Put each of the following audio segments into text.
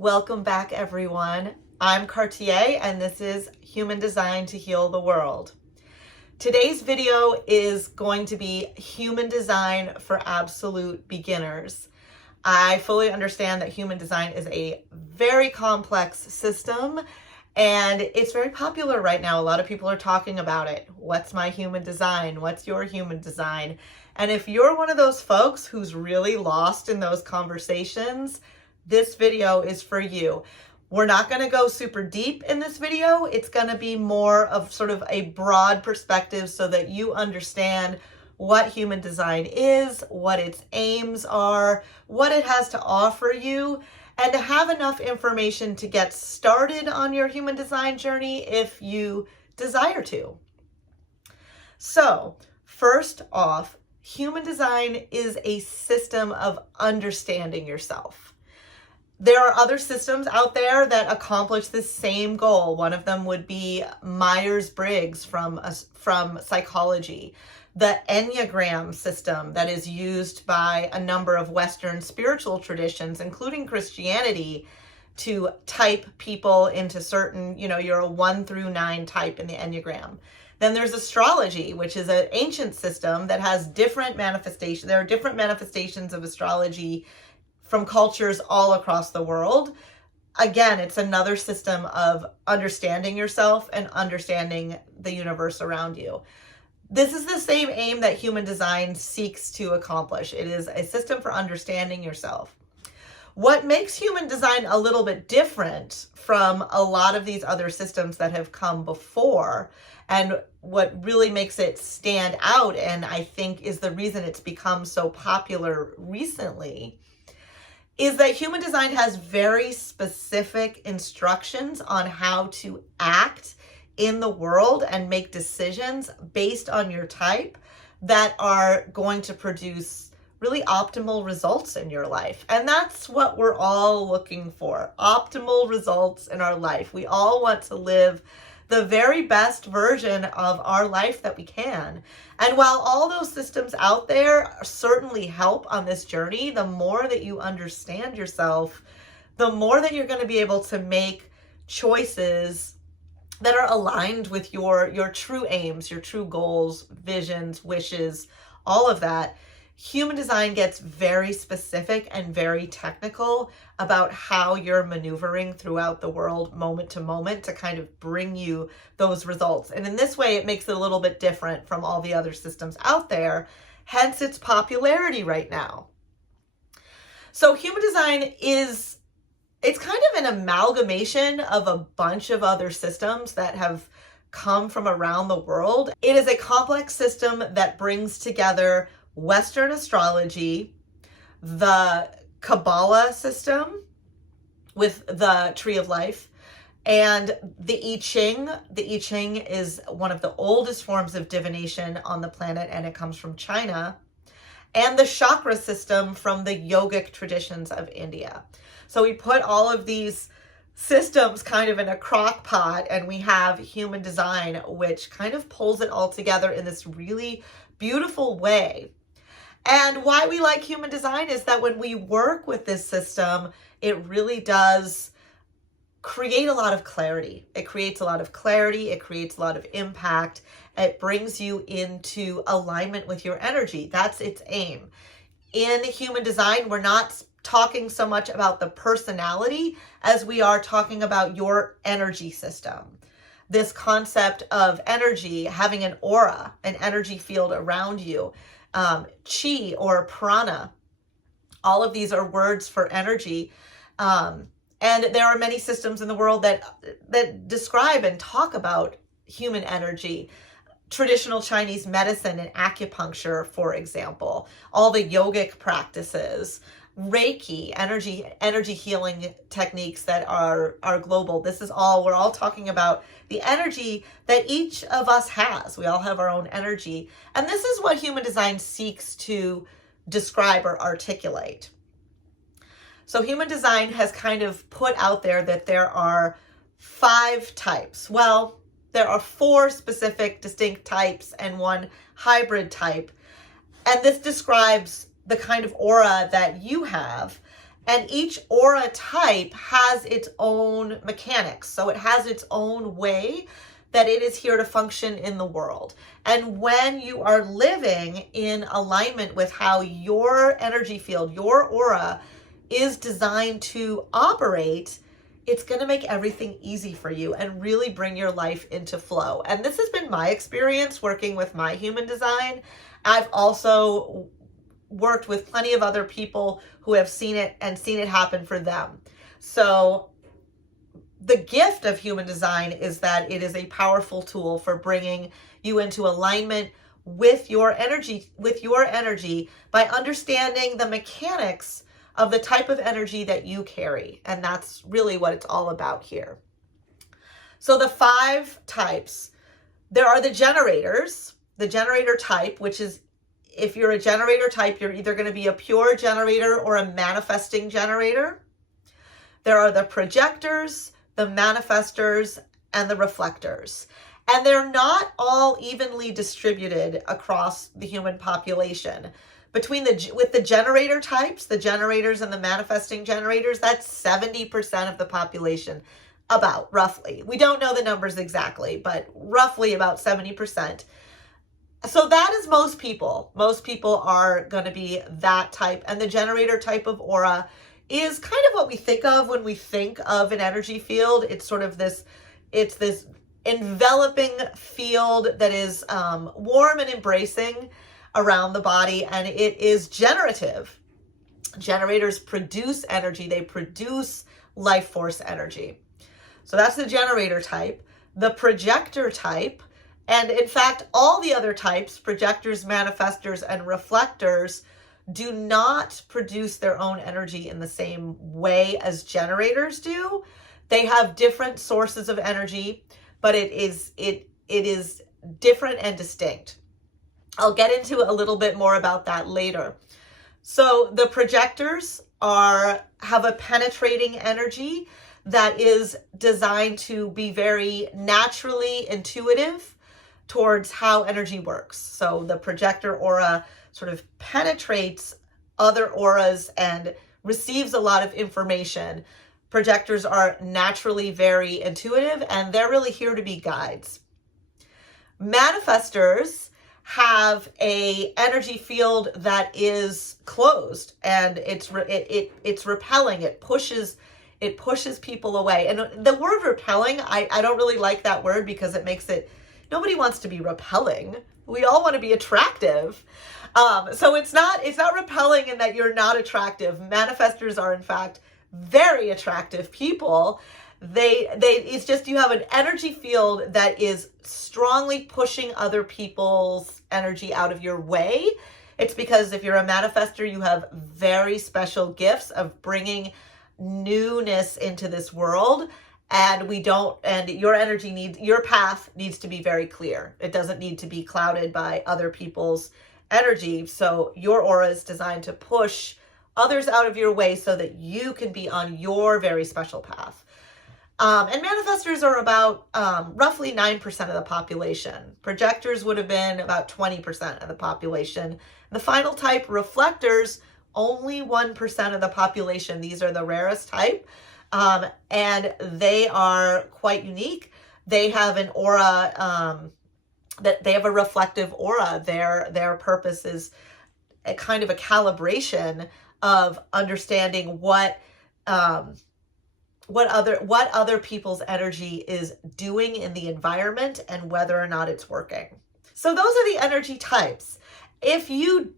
Welcome back, everyone. I'm Cartier, and this is Human Design to Heal the World. Today's video is going to be human design for absolute beginners. I fully understand that human design is a very complex system, and it's very popular right now. A lot of people are talking about it. What's my human design? What's your human design? And if you're one of those folks who's really lost in those conversations, this video is for you. We're not going to go super deep in this video. It's going to be more of sort of a broad perspective so that you understand what human design is, what its aims are, what it has to offer you, and to have enough information to get started on your human design journey if you desire to. So, first off, human design is a system of understanding yourself. There are other systems out there that accomplish this same goal. One of them would be Myers-Briggs from psychology, the Enneagram system that is used by a number of Western spiritual traditions, including Christianity, to type people into certain, you're a 1 through 9 type in the Enneagram. Then there's astrology, which is an ancient system that has different manifestations. There are different manifestations of astrology from cultures all across the world. Again, it's another system of understanding yourself and understanding the universe around you. This is the same aim that human design seeks to accomplish. It is a system for understanding yourself. What makes human design a little bit different from a lot of these other systems that have come before, and what really makes it stand out, and I think is the reason it's become so popular recently, is that human design has very specific instructions on how to act in the world and make decisions based on your type that are going to produce really optimal results in your life. And that's what we're all looking for, optimal results in our life. We all want to live the very best version of our life that we can. And while all those systems out there certainly help on this journey, the more that you understand yourself, the more that you're going to be able to make choices that are aligned with your true aims, your true goals, visions, wishes, all of that. Human design gets very specific and very technical about how you're maneuvering throughout the world moment to moment to kind of bring you those results. And in this way, it makes it a little bit different from all the other systems out there, hence its popularity right now. So human design it's kind of an amalgamation of a bunch of other systems that have come from around the world. It is a complex system that brings together Western astrology, the Kabbalah system with the Tree of Life, and the I Ching. The I Ching is one of the oldest forms of divination on the planet, and it comes from China, and the chakra system from the yogic traditions of India. So we put all of these systems kind of in a crock pot, and we have human design, which kind of pulls it all together in this really beautiful way. And why we like human design is that when we work with this system, it really does create a lot of clarity. It creates a lot of clarity. It creates a lot of impact. It brings you into alignment with your energy. That's its aim. In human design, we're not talking so much about the personality as we are talking about your energy system. This concept of energy, having an aura, an energy field around you, chi or prana. All of these are words for energy. And there are many systems in the world that describe and talk about human energy. Traditional Chinese medicine and acupuncture, for example, all the yogic practices, Reiki, energy healing techniques that are global. This is all, we're all talking about the energy that each of us has. We all have our own energy. And this is what human design seeks to describe or articulate. So human design has kind of put out there that there are 5 types. Well, there are 4 specific distinct types and 1 hybrid type. And this describes the kind of aura that you have. And each aura type has its own mechanics. So it has its own way that it is here to function in the world. And when you are living in alignment with how your energy field, your aura, is designed to operate, it's going to make everything easy for you and really bring your life into flow. And this has been my experience working with my human design. I've also worked with plenty of other people who have seen it and seen it happen for them. So the gift of human design is that it is a powerful tool for bringing you into alignment with your energy, by understanding the mechanics of the type of energy that you carry. And that's really what it's all about here. So the 5 types, there are the generators, the generator type, which is, if you're a generator type, you're either going to be a pure generator or a manifesting generator. There are the projectors, the manifestors, and the reflectors. And they're not all evenly distributed across the human population. With the generator types, the generators and the manifesting generators, that's 70% of the population, about, roughly. We don't know the numbers exactly, but roughly about 70%. So that is most people. Most people are going to be that type. And the generator type of aura is kind of what we think of when we think of an energy field. It's sort of this enveloping field that is warm and embracing around the body, and it is generative. Generators produce energy. They produce life force energy. So that's the generator type. The projector type, and in fact, all the other types, projectors, manifestors, and reflectors, do not produce their own energy in the same way as generators do. They have different sources of energy, but it is different and distinct. I'll get into a little bit more about that later. So the projectors have a penetrating energy that is designed to be very naturally intuitive towards how energy works. So the projector aura sort of penetrates other auras and receives a lot of information. Projectors are naturally very intuitive, and they're really here to be guides. Manifestors have a energy field that is closed, and it's repelling. It pushes people away. And the word repelling, I don't really like that word, because it makes it, nobody wants to be repelling. We all want to be attractive. So it's not repelling in that you're not attractive. Manifestors are in fact very attractive people. It's just, you have an energy field that is strongly pushing other people's energy out of your way. It's because if you're a manifestor, you have very special gifts of bringing newness into this world. And your path needs to be very clear. It doesn't need to be clouded by other people's energy. So your aura is designed to push others out of your way so that you can be on your very special path. And manifestors are about roughly 9% of the population. Projectors would have been about 20% of the population. The final type, reflectors, only 1% of the population. These are the rarest type. And they are quite unique. They have an aura, that they have a reflective aura. Their purpose is a kind of a calibration of understanding what other people's energy is doing in the environment and whether or not it's working. So those are the energy types. If you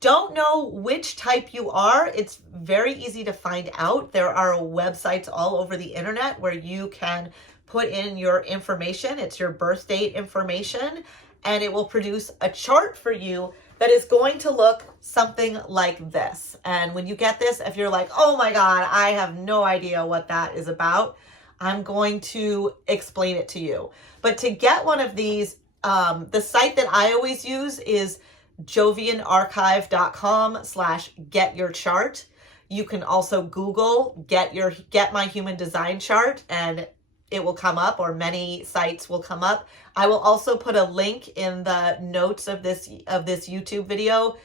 don't know which type you are, it's very easy to find out. There are websites all over the internet where you can put in your information. It's your birth date information, and it will produce a chart for you that is going to look something like this. And when you get this, if you're like, oh my God, I have no idea what that is about, I'm going to explain it to you. But to get one of these, the site that I always use is jovianarchive.com/getyourchart. You can also Google get my human design chart, and it will come up, or many sites will come up. I will also put a link in the notes of this YouTube video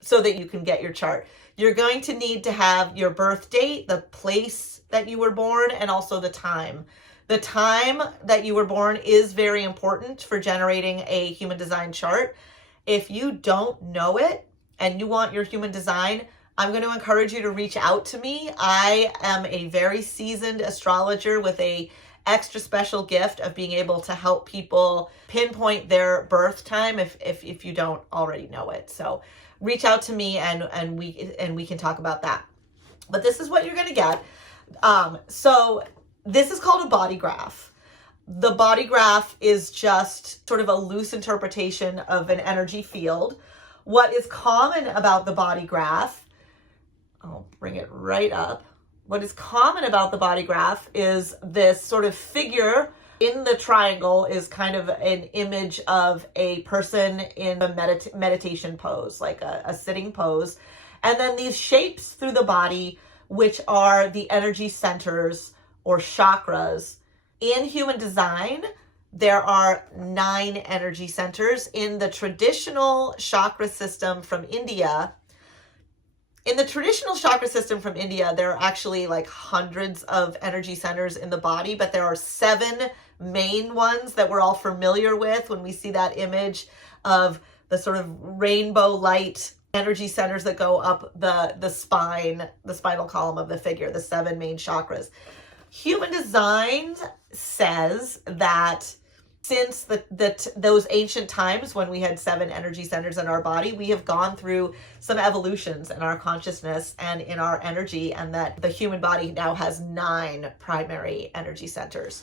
so that you can get your chart. You're going to need to have your birth date, the place that you were born, and also the time. The time that you were born is very important for generating a human design chart. If you don't know it and you want your human design, I'm going to encourage you to reach out to me. I am a very seasoned astrologer with a extra special gift of being able to help people pinpoint their birth time if you don't already know it. So reach out to me and we can talk about that. But this is what you're going to get. So this is called a body graph. The body graph is just sort of a loose interpretation of an energy field. What is common about the body graph, I'll bring it right up. What is common about the body graph is this sort of figure in the triangle is kind of an image of a person in a meditation pose, like a sitting pose. And then these shapes through the body, which are the energy centers or chakras. In human design, there are 9 energy centers. In the traditional chakra system from India, there are actually like hundreds of energy centers in the body, but there are 7 main ones that we're all familiar with when we see that image of the sort of rainbow light energy centers that go up the spinal column of the figure, the 7 main chakras. Human design says that since those ancient times when we had 7 energy centers in our body, we have gone through some evolutions in our consciousness and in our energy, and that the human body now has 9 primary energy centers.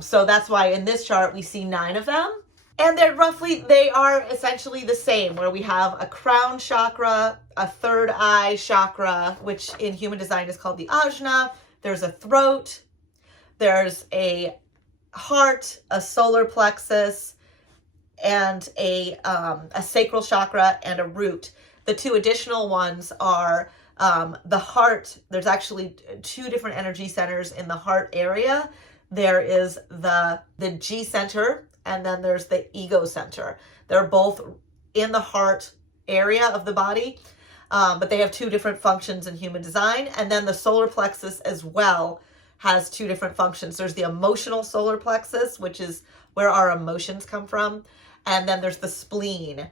So that's why in this chart we see 9 of them. And they are essentially the same, where we have a crown chakra, a third eye chakra, which in human design is called the ajna. There's a throat, there's a heart, a solar plexus, and a sacral chakra and a root. The 2 additional ones are the heart. There's actually 2 different energy centers in the heart area. There is the G center, and then there's the ego center. They're both in the heart area of the body, but they have 2 different functions in human design. And then the solar plexus as well has 2 different functions. There's the emotional solar plexus, which is where our emotions come from. And then there's the spleen,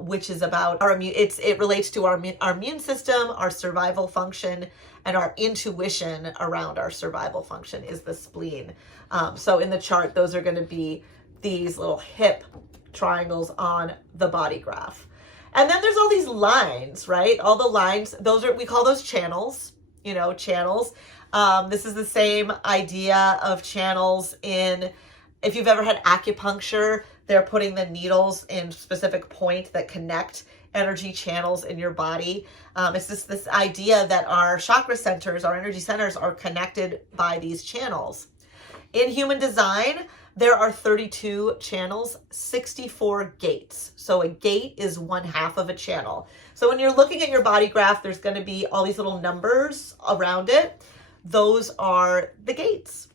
which is about our immune. It relates to our immune system, our survival function, and our intuition around our survival function is the spleen. So in the chart, those are going to be these little hip triangles on the body graph. And then there's all these lines, right? All the lines, we call those channels, channels. This is the same idea of channels if you've ever had acupuncture, they're putting the needles in specific points that connect energy channels in your body. It's just this idea that our chakra centers, our energy centers are connected by these channels. In human design, there are 32 channels, 64 gates. So a gate is 1/2 of a channel. So when you're looking at your body graph, there's going to be all these little numbers around it. Those are the gates.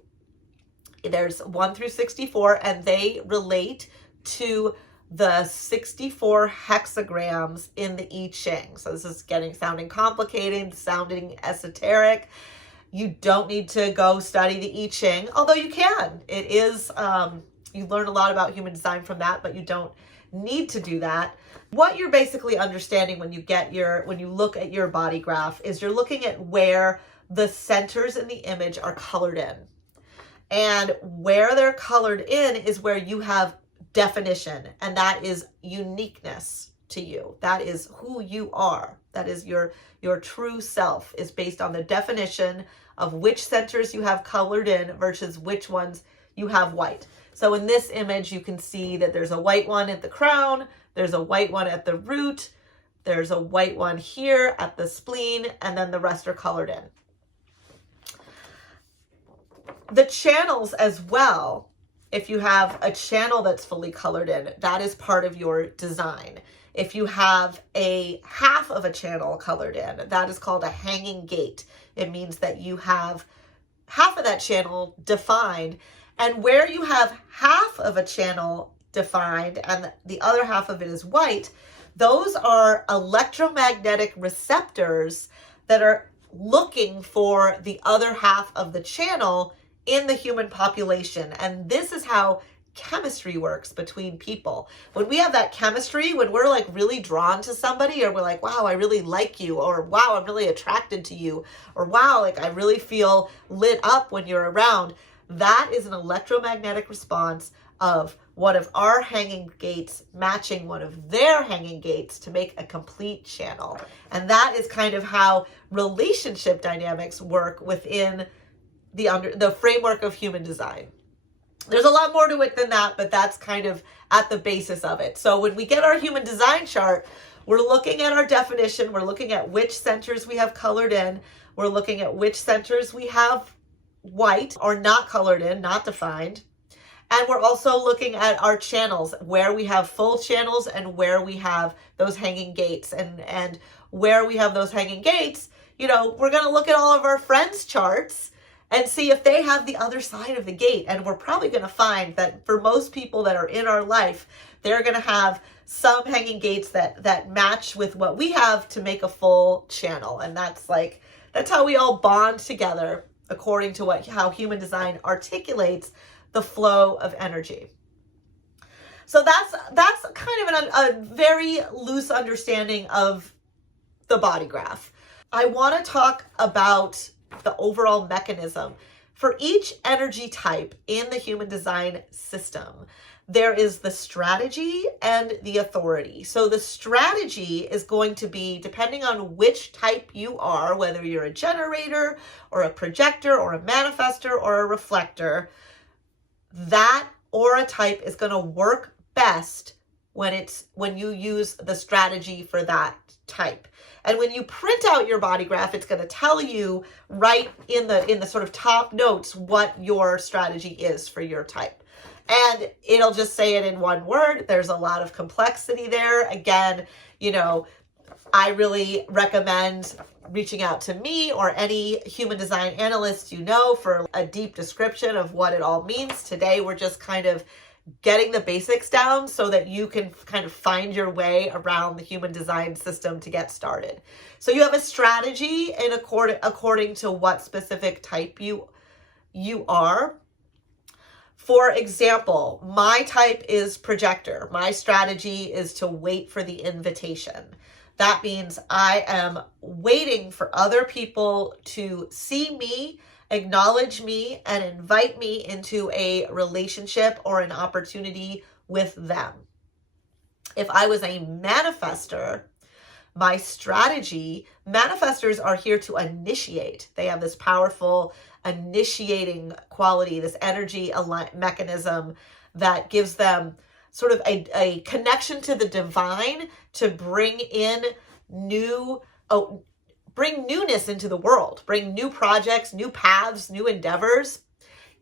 There's 1 through 64, and they relate to the 64 hexagrams in the I Ching. So this is sounding complicated, sounding esoteric. You don't need to go study the I Ching, although you can. It is, you learn a lot about human design from that, but you don't need to do that. What you're basically understanding when you look at your body graph is you're looking at where the centers in the image are colored in. And where they're colored in is where you have definition, and that is uniqueness to you. That is who you are. That is your true self, is based on the definition of which centers you have colored in versus which ones you have white. So in this image, you can see that there's a white one at the crown, there's a white one at the root, there's a white one here at the spleen, and then the rest are colored in. The channels as well, if you have a channel that's fully colored in, that is part of your design. If you have a half of a channel colored in, that is called a hanging gate. It means that you have half of that channel defined, and where you have half of a channel defined and the other half of it is white, Those are electromagnetic receptors that are looking for the other half of the channel in the human population. And this is how chemistry works between people. When we have that chemistry, when we're like really drawn to somebody, or we're like, wow, I really like you, or wow, I'm really attracted to you, or wow, like I really feel lit up when you're around, that is an electromagnetic response of one of our hanging gates matching one of their hanging gates to make a complete channel. And that is kind of how relationship dynamics work within the framework of human design. There's a lot more to it than that, but that's kind of at the basis of it. So when we get our human design chart, we're looking at our definition. We're looking at which centers we have colored in. We're looking at which centers we have white or not colored in, not defined. And we're also looking at our channels, where we have full channels and where we have those hanging gates. And where we have those hanging gates, we're going to look at all of our friends' charts and see if they have the other side of the gate. And we're probably going to find that for most people that are in our life, they're going to have some hanging gates that match with what we have to make a full channel. And that's how we all bond together according to how human design articulates the flow of energy. So that's kind of a very loose understanding of the body graph. I want to talk about the overall mechanism. For each energy type in the human design system, there is the strategy and the authority. So the strategy is going to be, depending on which type you are, whether you're a generator or a projector or a manifestor or a reflector, that aura type is going to work best when you use the strategy for that type. And when you print out your body graph, it's going to tell you right in the sort of top notes what your strategy is for your type. And it'll just say it in one word. There's a lot of complexity there. Again, I really recommend reaching out to me or any human design analyst for a deep description of what it all means. Today, we're just kind of getting the basics down so that you can kind of find your way around the human design system to get started. So you have a strategy according to what specific type you are. For example, my type is projector. My strategy is to wait for the invitation. That means I am waiting for other people to see me, acknowledge me, and invite me into a relationship or an opportunity with them. If I was a manifestor, my strategy, manifestors are here to initiate. They have this powerful initiating quality, this energy mechanism that gives them sort of a connection to the divine to bring in bring newness into the world, bring new projects, new paths, new endeavors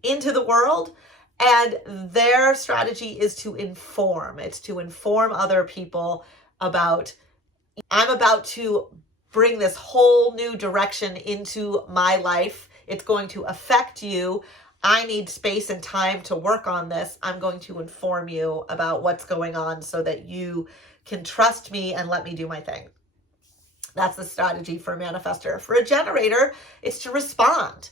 into the world. And their strategy is to inform. It's to inform other people about, I'm about to bring this whole new direction into my life. It's going to affect you. I need space and time to work on this. I'm going to inform you about what's going on so that you can trust me and let me do my thing. That's the strategy for a manifestor. For a generator, it's to respond.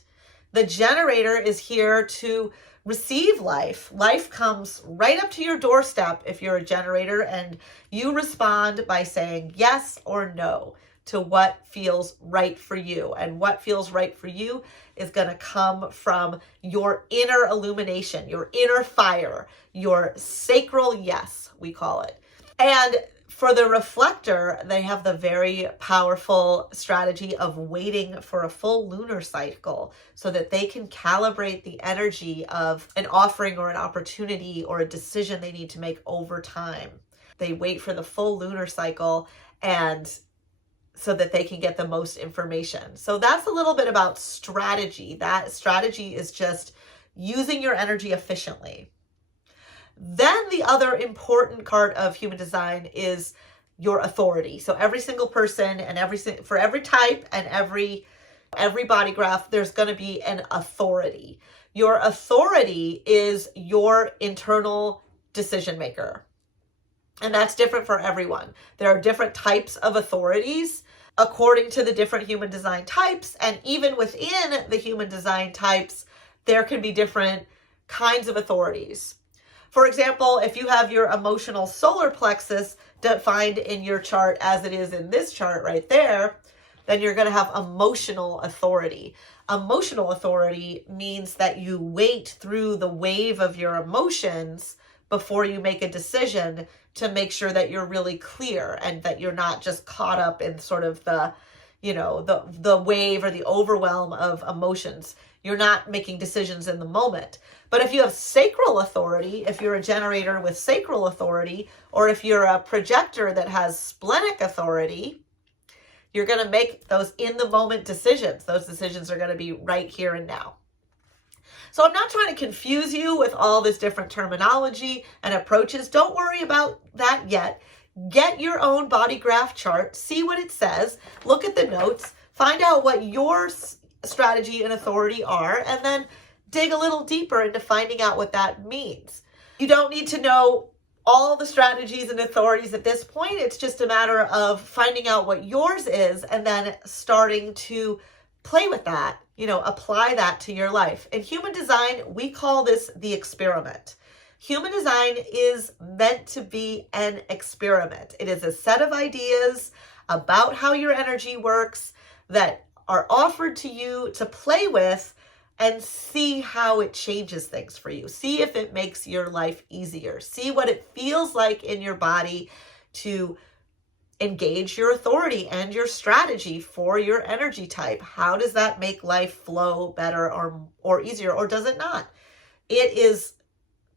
The generator is here to receive life. Life comes right up to your doorstep if you're a generator, and you respond by saying yes or no to what feels right for you. And what feels right for you is going to come from your inner illumination, your inner fire, your sacral yes, we call it. And for the reflector, they have the very powerful strategy of waiting for a full lunar cycle so that they can calibrate the energy of an offering or an opportunity or a decision they need to make over time. They wait for the full lunar cycle and so that they can get the most information. So that's a little bit about strategy. That strategy is just using your energy efficiently. Then the other important part of human design is your authority. So every single person and for every type and every body graph, there's going to be an authority. Your authority is your internal decision maker. And that's different for everyone. There are different types of authorities according to the different human design types. And even within the human design types, there can be different kinds of authorities. For example, if you have your emotional solar plexus defined in your chart as it is in this chart right there, then you're going to have emotional authority. Emotional authority means that you wait through the wave of your emotions before you make a decision to make sure that you're really clear and that you're not just caught up in sort of the, the wave or the overwhelm of emotions. You're not making decisions in the moment. But if you have sacral authority, if you're a generator with sacral authority, or if you're a projector that has splenic authority, you're going to make those in the moment decisions. Those decisions are going to be right here and now. So I'm not trying to confuse you with all this different terminology and approaches. Don't worry about that yet. Get your own body graph chart, see what it says, look at the notes, find out what your strategy and authority are, and then dig a little deeper into finding out what that means. You don't need to know all the strategies and authorities at this point. It's just a matter of finding out what yours is and then starting to play with that, apply that to your life. In human design, we call this the experiment. Human design is meant to be an experiment. It is a set of ideas about how your energy works that are offered to you to play with and see how it changes things for you. See if it makes your life easier. See what it feels like in your body to engage your authority and your strategy for your energy type. How does that make life flow better or easier, or does it not? It is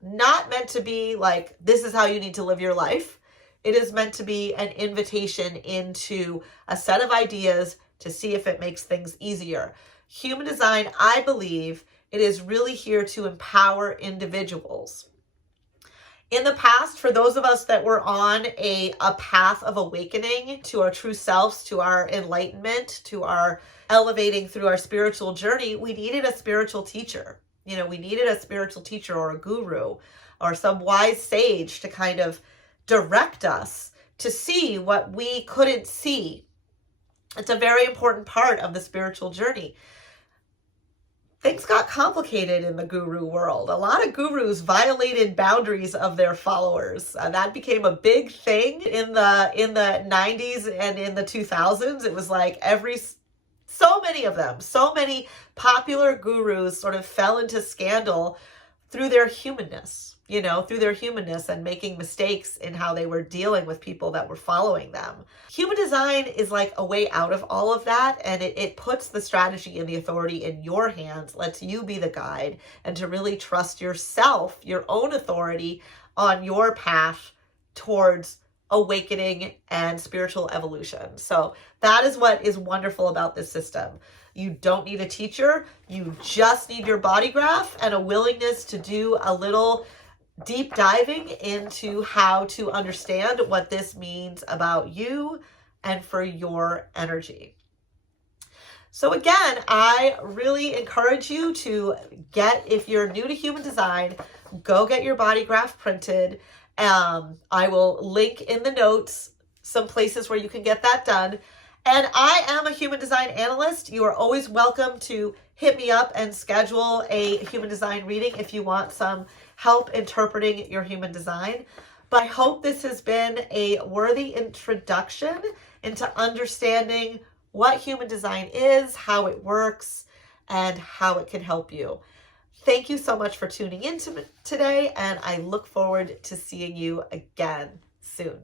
not meant to be like, this is how you need to live your life. It is meant to be an invitation into a set of ideas to see if it makes things easier. Human design, I believe, it is really here to empower individuals. In the past, for those of us that were on a path of awakening to our true selves, to our enlightenment, to our elevating through our spiritual journey, we needed a spiritual teacher. We needed a spiritual teacher or a guru or some wise sage to kind of direct us to see what we couldn't see. It's a very important part of the spiritual journey. Things got complicated in the guru world. A lot of gurus violated boundaries of their followers. That became a big thing in the 90s and in the 2000s. It was like so many of them, so many popular gurus sort of fell into scandal through their humanness, and making mistakes in how they were dealing with people that were following them. Human design is like a way out of all of that, and it puts the strategy and the authority in your hands, lets you be the guide, and to really trust yourself, your own authority on your path towards awakening and spiritual evolution. So that is what is wonderful about this system. You don't need a teacher. You just need your body graph and a willingness to do a little deep diving into how to understand what this means about you and for your energy. So again, I really encourage you to if you're new to human design, go get your body graph printed. I will link in the notes some places where you can get that done. And I am a human design analyst. You are always welcome to hit me up and schedule a human design reading if you want some help interpreting your human design. But I hope this has been a worthy introduction into understanding what human design is, how it works, and how it can help you. Thank you so much for tuning in today, and I look forward to seeing you again soon.